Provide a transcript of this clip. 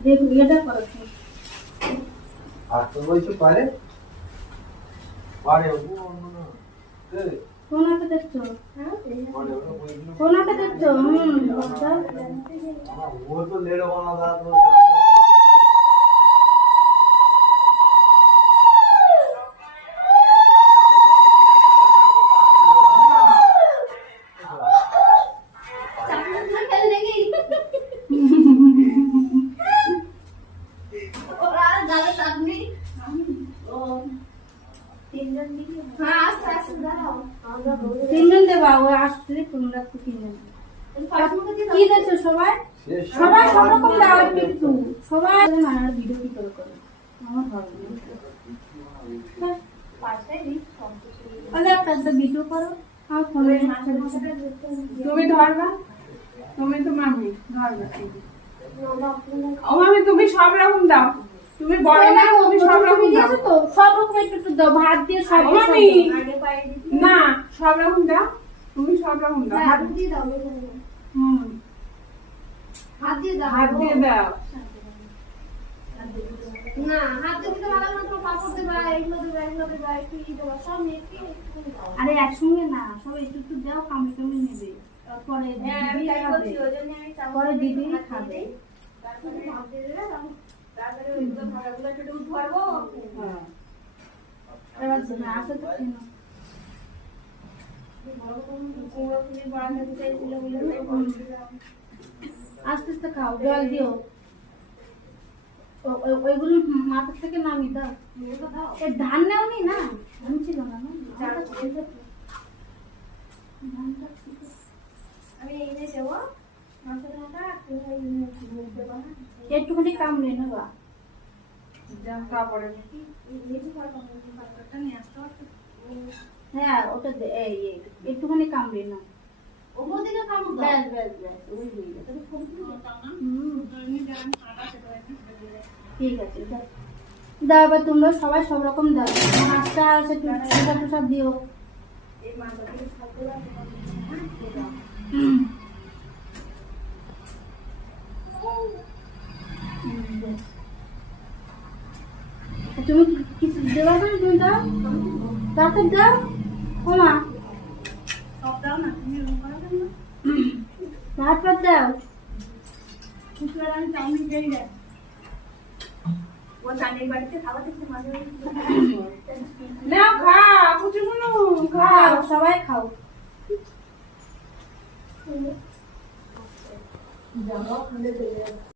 এটা করো আর তো বলছো পারে পারে ও না কোন হাতে দেখছো পারে ওটা বইগুলো কোন হাতে দেখছো বলছো ও তো লেড়ো বানা দাঁত তিনজন দেবা ও আসলে তোমরা একটু তিনজন কি দেখছো সবাই সবাই সব রকম দাও কিন্তু সবাই নানার ভিডিও কি করে করে আমার ভালো লাগে একটা ভিডিও করো আর ফোনে তুমি ধরবা তুমি তো মামি ধরবা ও মামি তুমি সব রকম দাও তুমি বড় না তুমি সব রকম দাও তো সব রকম একটু দাও ভাত দিয়ে সব ও মামি না সব রকম দাও তুমি সব রকম দাও হাত দিয়ে দাও হুম হাত দিয়ে দাও হাত দিয়ে দাও না হাত দিয়ে দিতে ভালো না তোমার পাপড় দেবা এগুলো দেবা একটু দেবা সব নিয়ে আরে একসঙ্গে না সব একটু একটু দাও কামড়ে কামড়ে নেবে তারপরে দিদি খাবে পরে দিদি খাবে তারপরে ভাত দিয়ে দেবে তারপরে ওইগুলো ভাগাগুলো ছোট ধরবো হ্যাঁ এবার তুমি আসো তো কেন আস্তে আস্তে খাও জল দিও ওইগুলো মাথা থেকে নামি দাও ধান নেওনি না ধান ছিল না আমি এনে দেবো একটুখানি কামড়ে নেবা হ্যাঁ ওটা একটুখানি কামড়ে না ব্যাস ব্যাস ব্যাস ওই হয়ে গেছে ঠিক আছে দাও এবার তোমরা সবাই সব রকম দাও মাছটা আছে টুসা টুসা দিও তুমি কিছু দেওয়া না তুমি দাও তাতে দাও ওমা সব দাও না তুমি এরকম করো না তারপর দাও আমি চাউমিন খেয়ে যাই ও চানের বাড়িতে খাওয়া দেখতে মাঝে না খাও কিছু খাও সবাই খাও